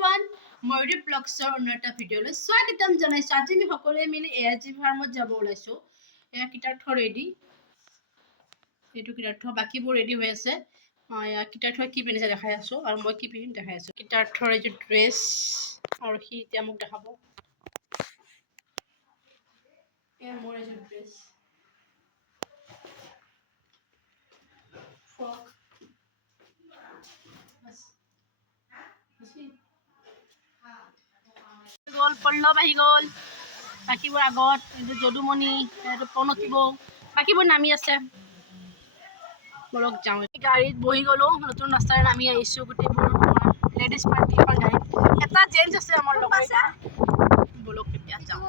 everyone, Murray Blogsৰ অন্য এটা ভিডিঅ'লৈ স্বাগতম জনাইছো। আজি আমি সকলোৱে মিলি এআৰজি ফাৰ্মত যাব ওলাইছো। এয়া কিটাৰ্থ ৰেডি, এইটো কিটাৰ্থ, বাকিবোৰ ৰেডি হৈ আছে। কিটাৰ্থ কি পিন্ধিছে দেখাই আছো আৰু মই কি পিন্ধিম দেখাই আছো। কিটাৰ্থৰ এইটো ড্ৰেছ আৰু সি এতিয়া মোক দেখাব। এয়া মোৰ এইটো ড্ৰেছ, ফ্ৰক, গ'ল পল্লৱ আহি গ'ল, বাকীবোৰ আগত, এইটো যদুমণি, এইটো প্ৰণতিব, বাকীবোৰ নামি আছে। বলক যাওঁ, গাড়ীত বহি গ'লো, নতুন ৰাস্তাৰে নামি আহিছোঁ। গোটেইবোৰ লেডিজ পাৰ্টি এখন গাড়ীত, এটা জেন্টছ আছে আমাৰ লগত। বলক এতিয়া যাওঁ।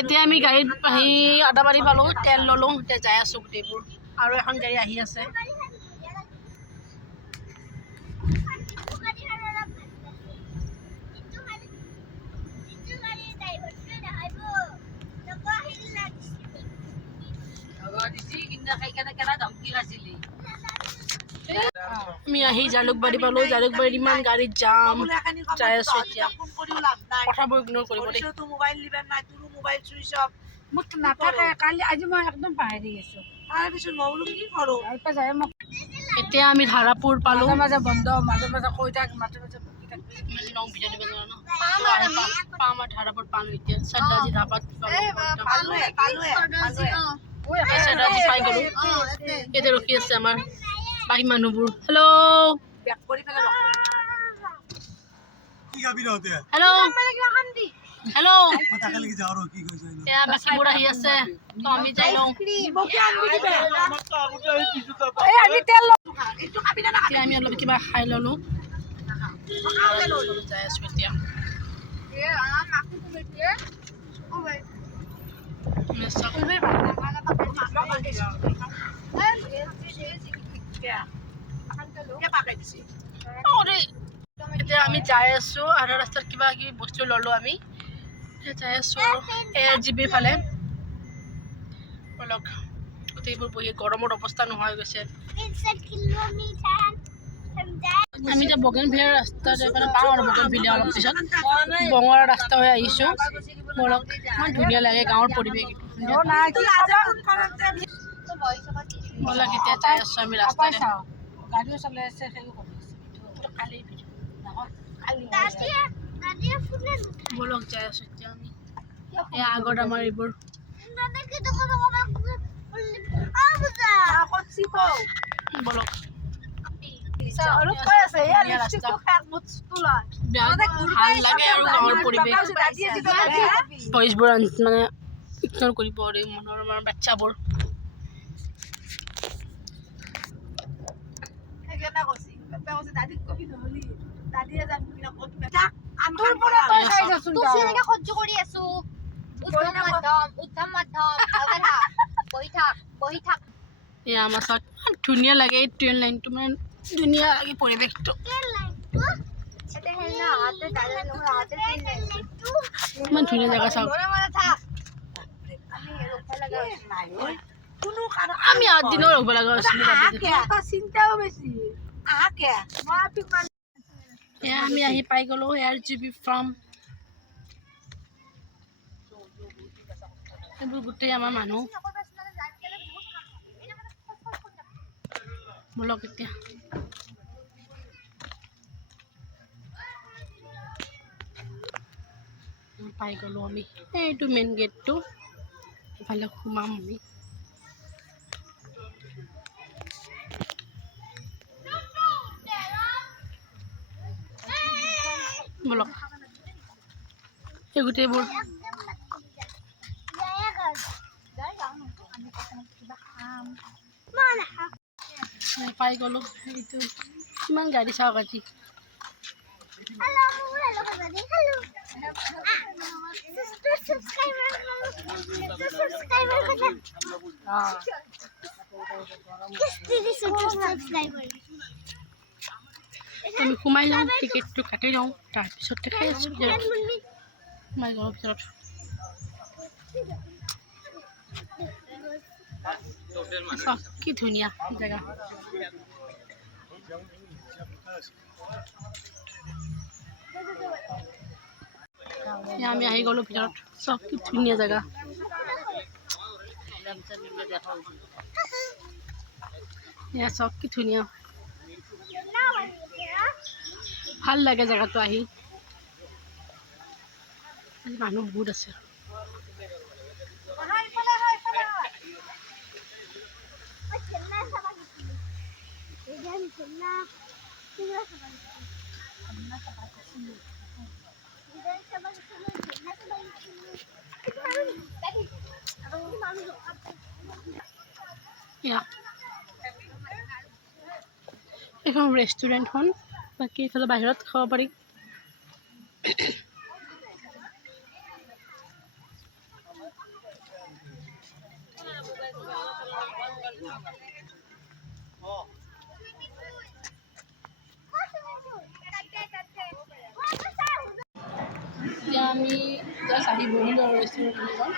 এতিয়া আমি গাড়ীত আহি আদাবাৰী পালোঁ, তেল ল'লোঁ, এতিয়া যাই আছোঁ গোটেইবোৰ। আৰু এখন গাড়ী আহি আছে। আমি আহি জালুকবাৰী পালোঁ, জালুকবাৰীত ইমান গাড়ীত যাম, যাই আছোঁ এতিয়া। কথাবোৰ ইগনোৰ কৰিব দেই। এতিয়া আমি ধাৰাপুৰ পালোঁ। ধাৰাপুৰ পালোঁ এতিয়া, সৰ্দাৰজী ধাবাত চাই গ'লোঁ। এতিয়া ৰখি আছে আমাৰ বাকী মানুহবোৰ। হেল্ল' হেল্ল', এয়া বাকীবোৰ আহি আছে, তো আমি যাই লওঁ। আমি অলপ কিবা খাই ল'লোঁ, যাই আছোঁ এতিয়া। এতিয়া আমি যাই আছোঁ, আধা ৰাস্তাত কিবা কিবি বস্তু ল'লোঁ আমি। যাই আছোঁ ARGB ফালে। অলপ গোটেইবোৰ বহি গৰমৰ অৱস্থা নোহোৱা হৈ গৈছে। আমি এতিয়া বগেনভিলিয়াৰ ৰাস্তাত পাওঁ আৰু বগেনভিলিয়া অলপ পিছত বঙাৰ ৰাস্তা হৈ আহিছোঁ। বলক, ইমান ধুনীয়া লাগে গাঁৱৰ পৰিৱেশ। বলক এতিয়া যাই আছোঁ আমি ৰাস্তাৰে। বলক যাই আছোঁ এতিয়া আমি। এয়া আগত আমাৰ এইবোৰ বলক ভাল লাগে আৰু গাঁৱৰ পৰিৱেশ। ভইচবোৰ মানে ইগনোৰ কৰিব আৰু মনৰ আমাৰ বাচ্চাবোৰ। এয়া আমাৰ চাত ধুনীয়া লাগে, এই ট্ৰেইন লাইনটো মানে ধুনীয়া লাগে পৰিৱেশটো। ইমান ধুনীয়া জেগা চাওক। আমি আগদিনো ৰ'ব লগা হৈছিলোঁ। এয়া আমি আহি পাই গ'লোঁ ARGB ফাৰ্ম। এইবোৰ গোটেই আমাৰ মানুহ। বলক এতিয়া পাই গ'লোঁ আমি। এইটো মেইন গেটটো, ইফালে সোমাম আমি। বলক, এই গোটেইবোৰ পাই গ'লোঁ। এইটো কিমান গাড়ী চাওক আজি। আমি সোমাই লওঁ, টিকেটটো কাটি লওঁ, তাৰপিছতে খাই আছোঁ। সোমাই যাওঁ ভিতৰত। কি ধুনীয়া জেগা। আমি আহি গ'লো ভিতৰত চব কি ধুনীয়া জেগা চব কি ধুনীয়া ভাল লাগে জেগাটো আহি মানুহ বহুত আছে এখন ৰেষ্টুৰেণ্টখন বাকী এইফালে বাহিৰত খাব পাৰি এতিয়া আমি জাষ্ট আহি বহিলোঁ আৰু ৰেষ্টুৰেণ্টখন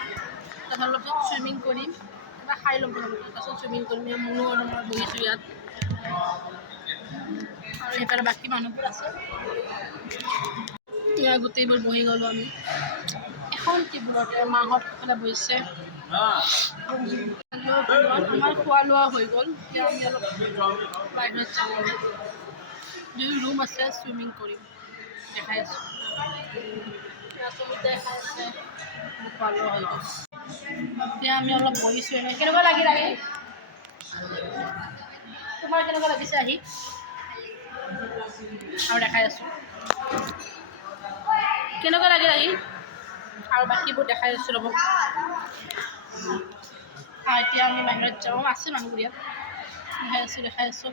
তাৰপিছত অলপ চুইমিং কৰিম কিবা খাই ল'ম তাৰপিছত চুইমিং কৰিম মনো আৰু মই বহিছোঁ ইয়াত আৰু এইফালে বাকী মানুহবোৰ আছে এতিয়া গোটেইবোৰ বহি গ'লোঁ আমি এখন টেবুলতে মাহঁত সকলে বহিছে আমাৰ খোৱা লোৱা হৈ গ'ল এতিয়া আমি অলপ বাহিৰত যাওঁ আৰু যদি ৰুম আছে চুইমিং কৰিম দেখাই আছোঁ খোৱা লোৱা হৈ গ'ল এতিয়া আমি অলপ বহিছোঁ এনেকৈ কেনেকুৱা লাগিল আহি তোমাৰ কেনেকুৱা লাগিছে আহি আৰু দেখাই আছোঁ কেনেকুৱা লাগিল আহি আৰু বাকীবোৰ দেখাই আছোঁ ৰ'ব এতিয়া আমি বাহিৰত যাওঁ আছে মানুহবোৰ ইয়াত দেখাই আছোঁ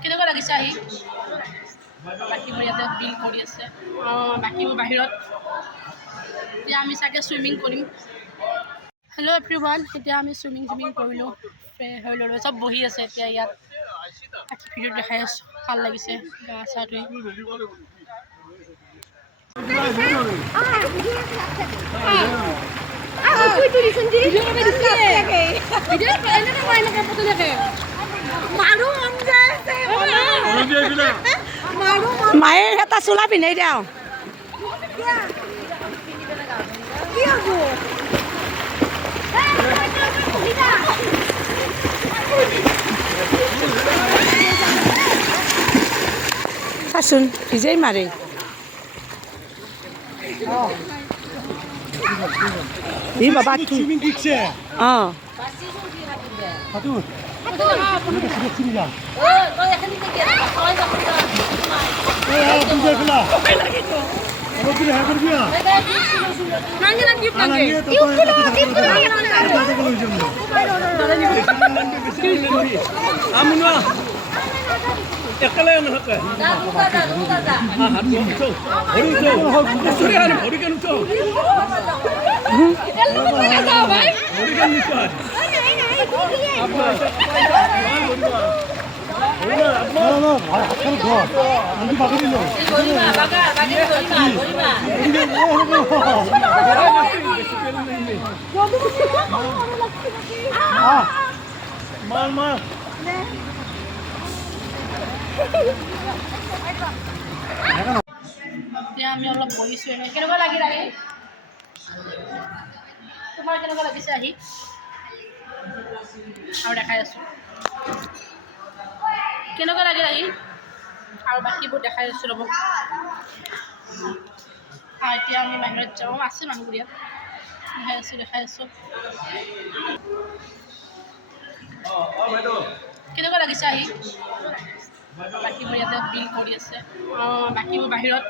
কেনেকুৱা লাগিছে আহি বাকীবোৰ ইয়াতে বিল কৰি আছে বাকীবোৰ বাহিৰত এতিয়া আমি চাগে চুইমিং কৰিম হেল্ল' এভৰিৱান এতিয়া আমি চুইমিং কৰিলোঁ হৈ ল'লোঁ চব বহি আছে এতিয়া ইয়াত ভিডিঅ'ত দেখাই আছোঁ ভাল লাগিছে গা চা ধুই মায়ে এটা চোলা পিন্ধাই দিওঁ চাচোন ভিজেই মাৰে ই বাবা অঁ এতিয়া আমি অলপ বহিছোঁ এনেকৈ কেনেকুৱা লাগিল আহি তোমাৰ কেনেকুৱা লাগিছে আহি আৰু দেখাই আছোঁ কেনেকুৱা লাগিল আহি আৰু বাকীবোৰ দেখাই আছোঁ ৰ'ব এতিয়া আমি বাহিৰত যাওঁ আছে মানুহবোৰ ইয়াত দেখাই আছোঁ কেনেকুৱা লাগিছে আহি বাকীবোৰ ইয়াতে বিল কৰি আছে বাকীবোৰ বাহিৰত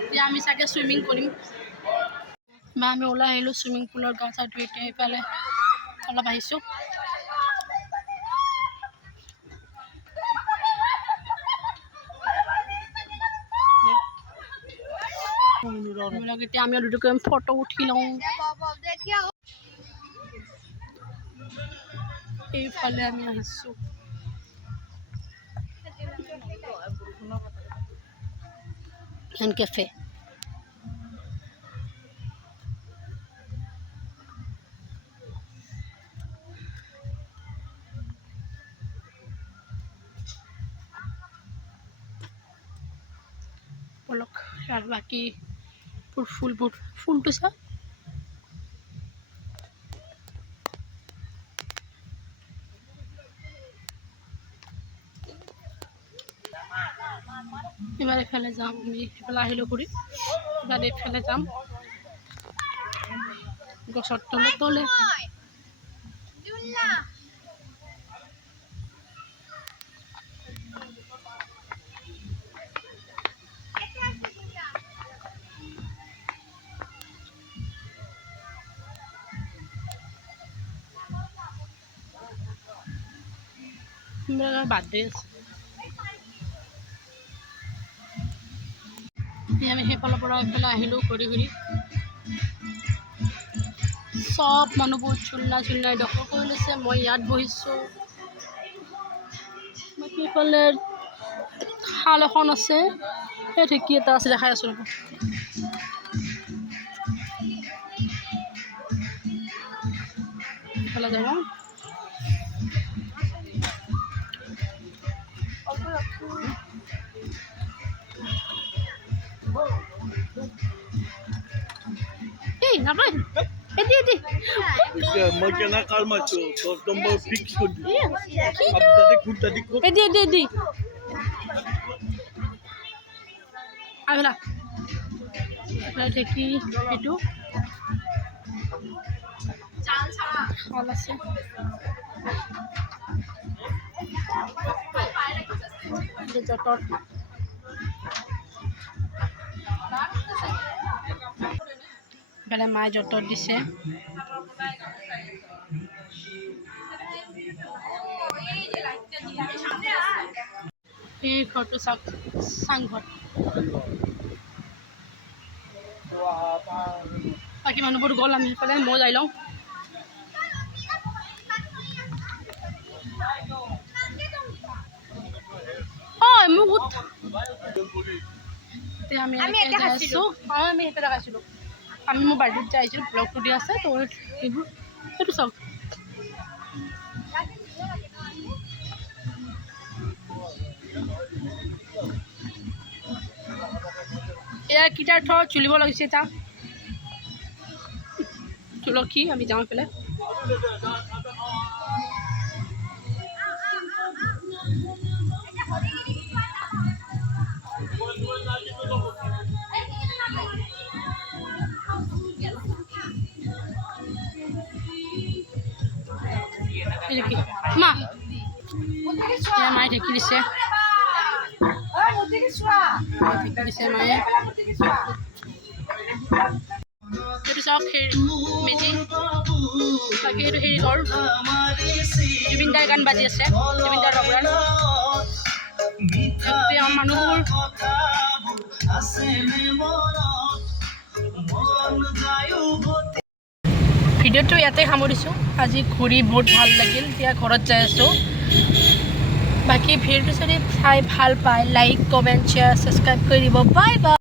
এতিয়া আমি চাগে চুইমিং কৰিম বা আমি ওলাই আহিলোঁ চুইমিং পুলৰ গা চা ধুই এতিয়া এইফালে অলপ আহিছোঁ এতিয়া আমি দুটোকে ফটো উঠি লওঁ এইফালে আমি আহিছোঁ কেফে পলক আর বাকি ফুলটো চা এবার এফালে যাম আমি এফালে আহিলো ঘূৰি এবাৰ এফালে যাম গছৰ তলে বাৰ্থডে আছে আমি সেইফালৰ পৰা এইফালে আহিলোঁ ঘূৰি চব মানুহবোৰ চুলনাই দখল কৰি লৈছে মই ইয়াত বহিছোঁ বাকী এইফালে খাল এখন আছে সেই ঢেঁকী এটা আছে দেখাই আছোঁ এইফালে যাই লওঁ নাপায় এদি Makanya kalma cu, tombol fix kudu. Abi tadi kut. এদি আগলা দেখি এইটো খাল আছে জটৰ বেলা মায়ে জটত দিছে এই ঘৰটো চাওক চাংঘৰ বাকী মানুহবোৰ গ'ল আমি সেইফালে মই যাই লওঁ মোক আমি সেইফালে দেখাইছিলোঁ আমি মোৰ বাৰ্থডেত যাই আহিছিলোঁ ব্লগটো দিয়া আছে তো এইবোৰ সেইটো চাওক এয়া কিটাৰ্থ চুলিব লাগিছে এটা তুলসী আমি যাওঁ পেলাই মা মায়ে ঢেকি দিছে মায়ে সেইটো চাওক মেজি বাকী সেইটো হেৰি ঘৰ জুবিন দাৰ গান বাজি আছে জুবিন দাৰ ৰঘুৰাণ মানুহবোৰ ভিডিঅ'টো ইয়াতে সামৰিছোঁ আজি ঘূৰি বহুত ভাল লাগিল এতিয়া ঘৰত যাই আছোঁ বাকী ভিডিঅ'টো যদি চাই ভাল পায় লাইক কমেণ্ট শ্বেয়াৰ ছাবস্ক্ৰাইব কৰি দিব বাই বাই